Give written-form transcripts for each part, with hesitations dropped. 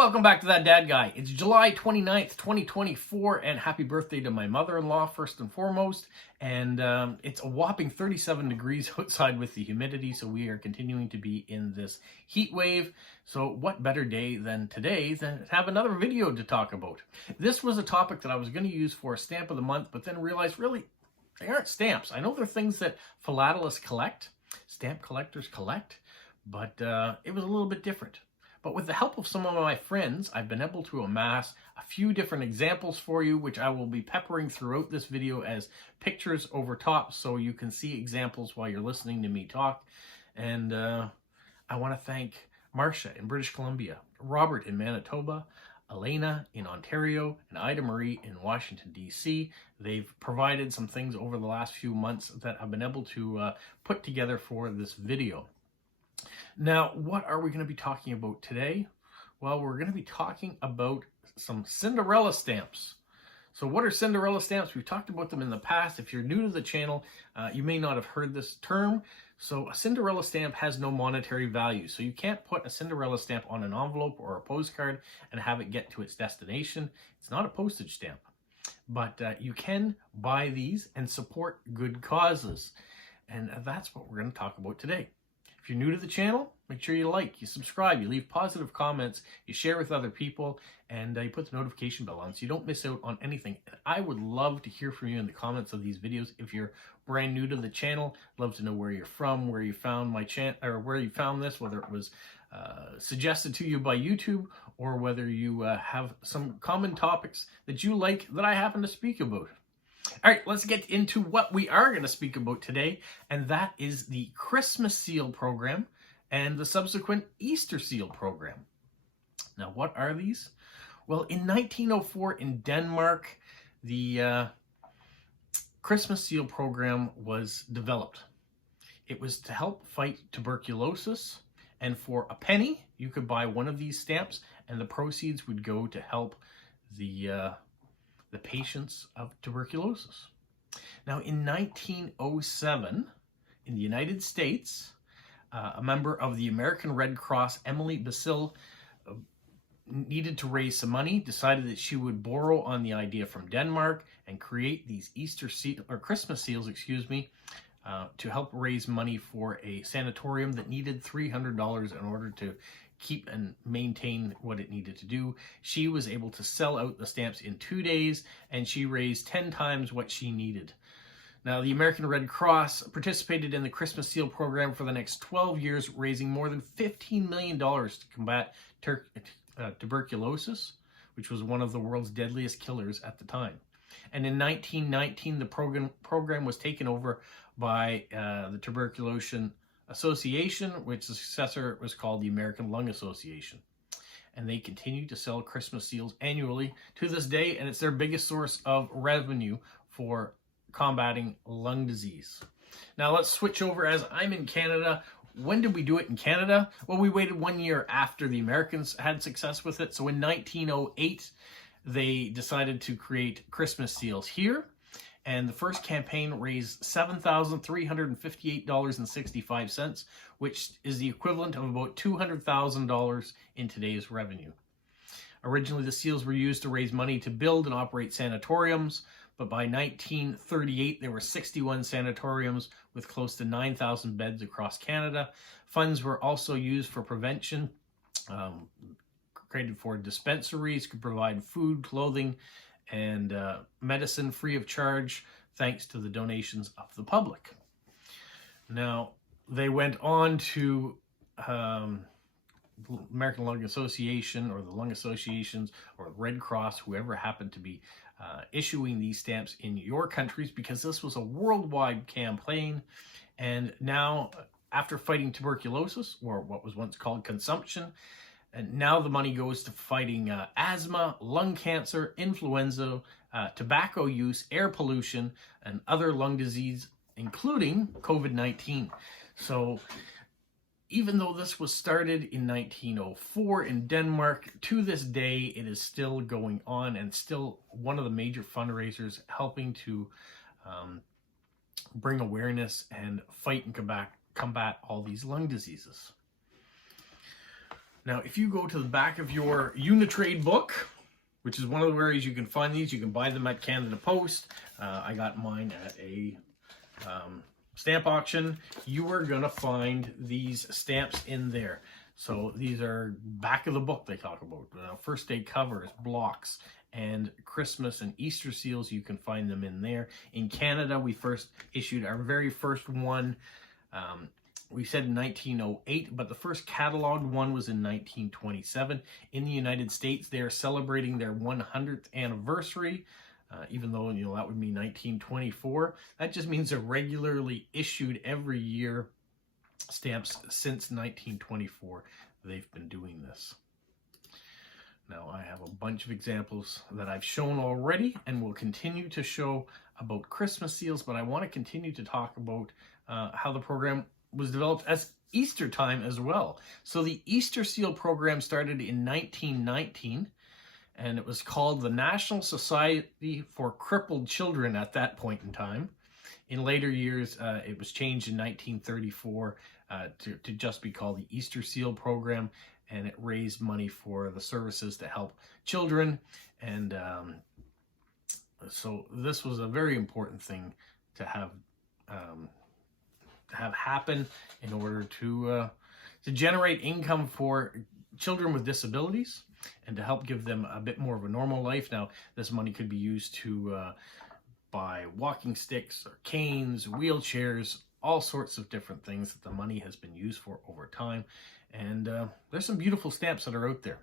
Welcome back to That Dad Guy. It's July 29th, 2024, and happy birthday to my mother-in-law, first and foremost. And it's a whopping 37 degrees outside with the humidity, so we are continuing to be in this heat wave. So what better day than today than have another video to talk about? This was a topic that I was going to use for a stamp of the month, but then realized, really, they aren't stamps. I know they're things that philatelists collect, stamp collectors collect, but it was a little bit different. But with the help of some of my friends, I've been able to amass a few different examples for you, which I will be peppering throughout this video as pictures over top, so you can see examples while you're listening to me talk. And I want to thank Marcia in British Columbia, Robert in Manitoba, Elena in Ontario, and Ida Marie in Washington, D.C. They've provided some things over the last few months that I've been able to put together for this video. Now, what are we going to be talking about today? Well, we're going to be talking about some Cinderella stamps. So what are Cinderella stamps? We've talked about them in the past. If you're new to the channel, you may not have heard this term. So a Cinderella stamp has no monetary value. So you can't put a Cinderella stamp on an envelope or a postcard and have it get to its destination. It's not a postage stamp. But you can buy these and support good causes. And that's what we're going to talk about today. If you're new to the channel, make sure you like, you subscribe, you leave positive comments, you share with other people, and you put the notification bell on so you don't miss out on anything. And I would love to hear from you in the comments of these videos. If you're brand new to the channel, love to know where you're from, where you found my channel, or where you found this, whether it was suggested to you by YouTube, or whether you have some common topics that you like that I happen to speak about. All right, let's get into what we are going to speak about today, and that is the Christmas Seal program and the subsequent Easter Seal program. Now, what are these? Well, in 1904 in Denmark, the Christmas Seal program was developed. It was to help fight tuberculosis, and for a penny, you could buy one of these stamps, and the proceeds would go to help the patients of tuberculosis. Now, in 1907, in the United States, a member of the American Red Cross, Emily Basil, needed to raise some money, decided that she would borrow on the idea from Denmark and create these Christmas seals, to help raise money for a sanatorium that needed $300 in order to keep and maintain what it needed to do. She was able to sell out the stamps in 2 days, and she raised 10 times what she needed. Now, the American Red Cross participated in the Christmas Seal program for the next 12 years, raising more than $15 million to combat tuberculosis, which was one of the world's deadliest killers at the time. And in 1919, the program was taken over by the Tuberculosis Association, which the successor was called the American Lung Association. And they continue to sell Christmas seals annually to this day, and it's their biggest source of revenue for combating lung disease. Now let's switch over, as I'm in Canada. When did we do it in Canada? Well, we waited 1 year after the Americans had success with it. So in 1908, they decided to create Christmas seals here. And the first campaign raised $7,358.65, which is the equivalent of about $200,000 in today's revenue. Originally, the seals were used to raise money to build and operate sanatoriums, but by 1938, there were 61 sanatoriums with close to 9,000 beds across Canada. Funds were also used for prevention, created for dispensaries, could provide food, clothing, and medicine free of charge, thanks to the donations of the public. Now, they went on to American Lung Association, or the Lung Associations, or Red Cross, whoever happened to be issuing these stamps in your countries, because this was a worldwide campaign. And now, after fighting tuberculosis, or what was once called consumption, and now the money goes to fighting asthma, lung cancer, influenza, tobacco use, air pollution, and other lung disease, including COVID-19. So even though this was started in 1904 in Denmark, to this day, it is still going on and still one of the major fundraisers helping to bring awareness and fight and combat all these lung diseases. Now, if you go to the back of your Unitrade book, which is one of the ways you can find these, you can buy them at Canada Post. I got mine at a stamp auction. You are going to find these stamps in there. So these are back of the book they talk about. First day covers, blocks, and Christmas and Easter seals. You can find them in there. In Canada, we first issued our very first one. We said in 1908, but the first cataloged one was in 1927. In the United States, they are celebrating their 100th anniversary, even though, you know, that would mean 1924. That just means they're regularly issued every year. Stamps since 1924. They've been doing this. Now, I have a bunch of examples that I've shown already and will continue to show about Christmas seals, but I want to continue to talk about how the program was developed as Easter time as well. So the Easter seal program started in 1919, and it was called the National Society for Crippled Children at that point in time. In later years, it was changed in 1934 to just be called the Easter Seal Program, and it raised money for the services to help children. And so this was a very important thing to have happen in order to generate income for children with disabilities and to help give them a bit more of a normal life. Now, this money could be used to buy walking sticks or canes, wheelchairs, all sorts of different things that the money has been used for over time. And there's some beautiful stamps that are out there.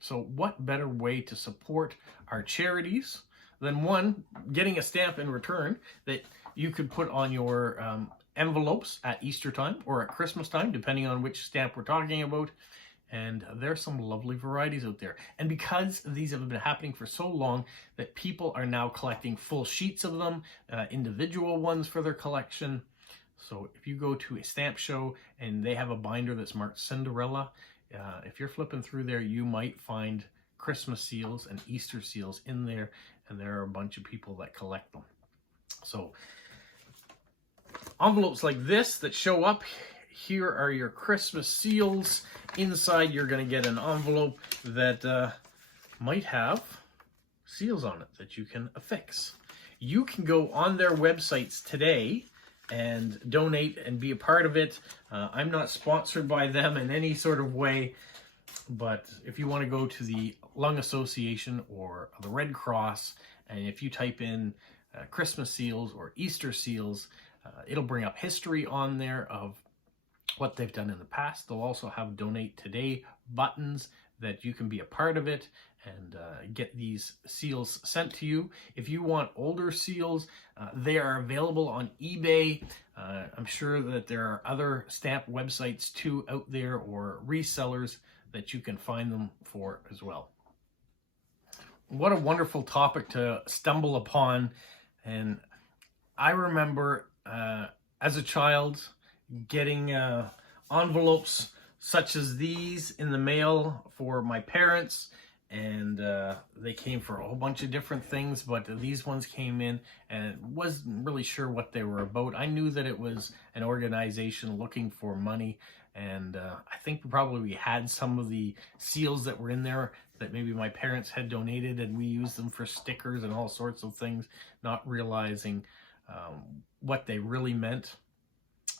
So what better way to support our charities than, one, getting a stamp in return that you could put on your envelopes at Easter time or at Christmas time, depending on which stamp we're talking about. And there's some lovely varieties out there. And because these have been happening for so long, that people are now collecting full sheets of them, individual ones for their collection. So if you go to a stamp show and they have a binder that's marked Cinderella, if you're flipping through there, you might find Christmas seals and Easter seals in there, and there are a bunch of people that collect them. So envelopes like this that show up, here are your Christmas seals. Inside, you're going to get an envelope that might have seals on it that you can affix. You can go on their websites today and donate and be a part of it. I'm not sponsored by them in any sort of way, but if you want to go to the Lung Association or the Red Cross, and if you type in Christmas seals or Easter seals, it'll bring up history on there of what they've done in the past. They'll also have Donate Today buttons that you can be a part of it and get these seals sent to you. If you want older seals, they are available on eBay. I'm sure that there are other stamp websites too out there, or resellers that you can find them for as well. What a wonderful topic to stumble upon. And I remember as a child getting envelopes such as these in the mail for my parents, and they came for a whole bunch of different things, but these ones came in and wasn't really sure what they were about. I knew that it was an organization looking for money, and I think probably we had some of the seals that were in there that maybe my parents had donated, and we used them for stickers and all sorts of things, not realizing what they really meant.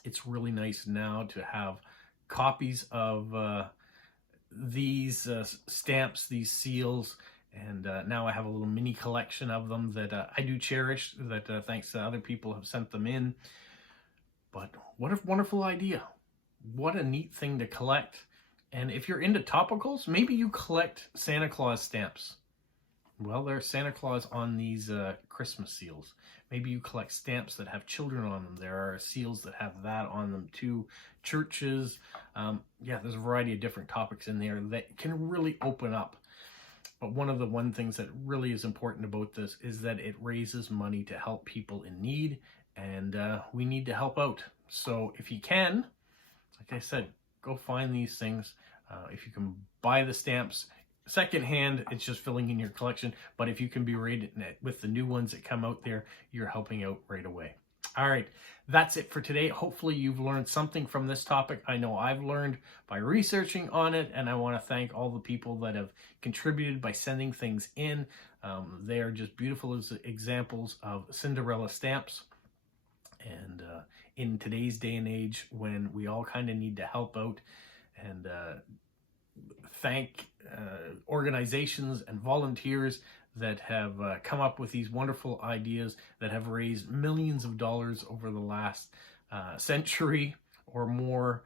It's really nice now to have copies of these stamps, these seals, and now I have a little mini collection of them that I do cherish, that thanks to other people have sent them in. But what a wonderful idea. What a neat thing to collect. And if you're into topicals, maybe you collect Santa Claus stamps. Well, there's Santa Claus on these Christmas seals. Maybe you collect stamps that have children on them. There are seals that have that on them too. Churches. Yeah, there's a variety of different topics in there that can really open up. But one of the things that really is important about this is that it raises money to help people in need, and we need to help out. So if you can, like I said, go find these things. If you can buy the stamps secondhand, it's just filling in your collection. But if you can be rated with the new ones that come out there, you're helping out right away. All right, that's it for today. Hopefully you've learned something from this topic. I know I've learned by researching on it, and I want to thank all the people that have contributed by sending things in. They are just beautiful examples of Cinderella stamps. And in today's day and age, when we all kind of need to help out and thank organizations and volunteers that have come up with these wonderful ideas that have raised millions of dollars over the last century or more.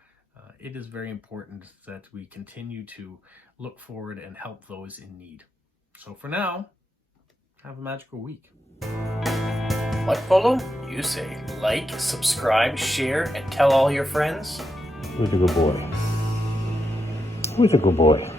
It is very important that we continue to look forward and help those in need. So for now, have a magical week. What, Polo? You say like, subscribe, share, and tell all your friends? Who's a good boy? Who's a good boy?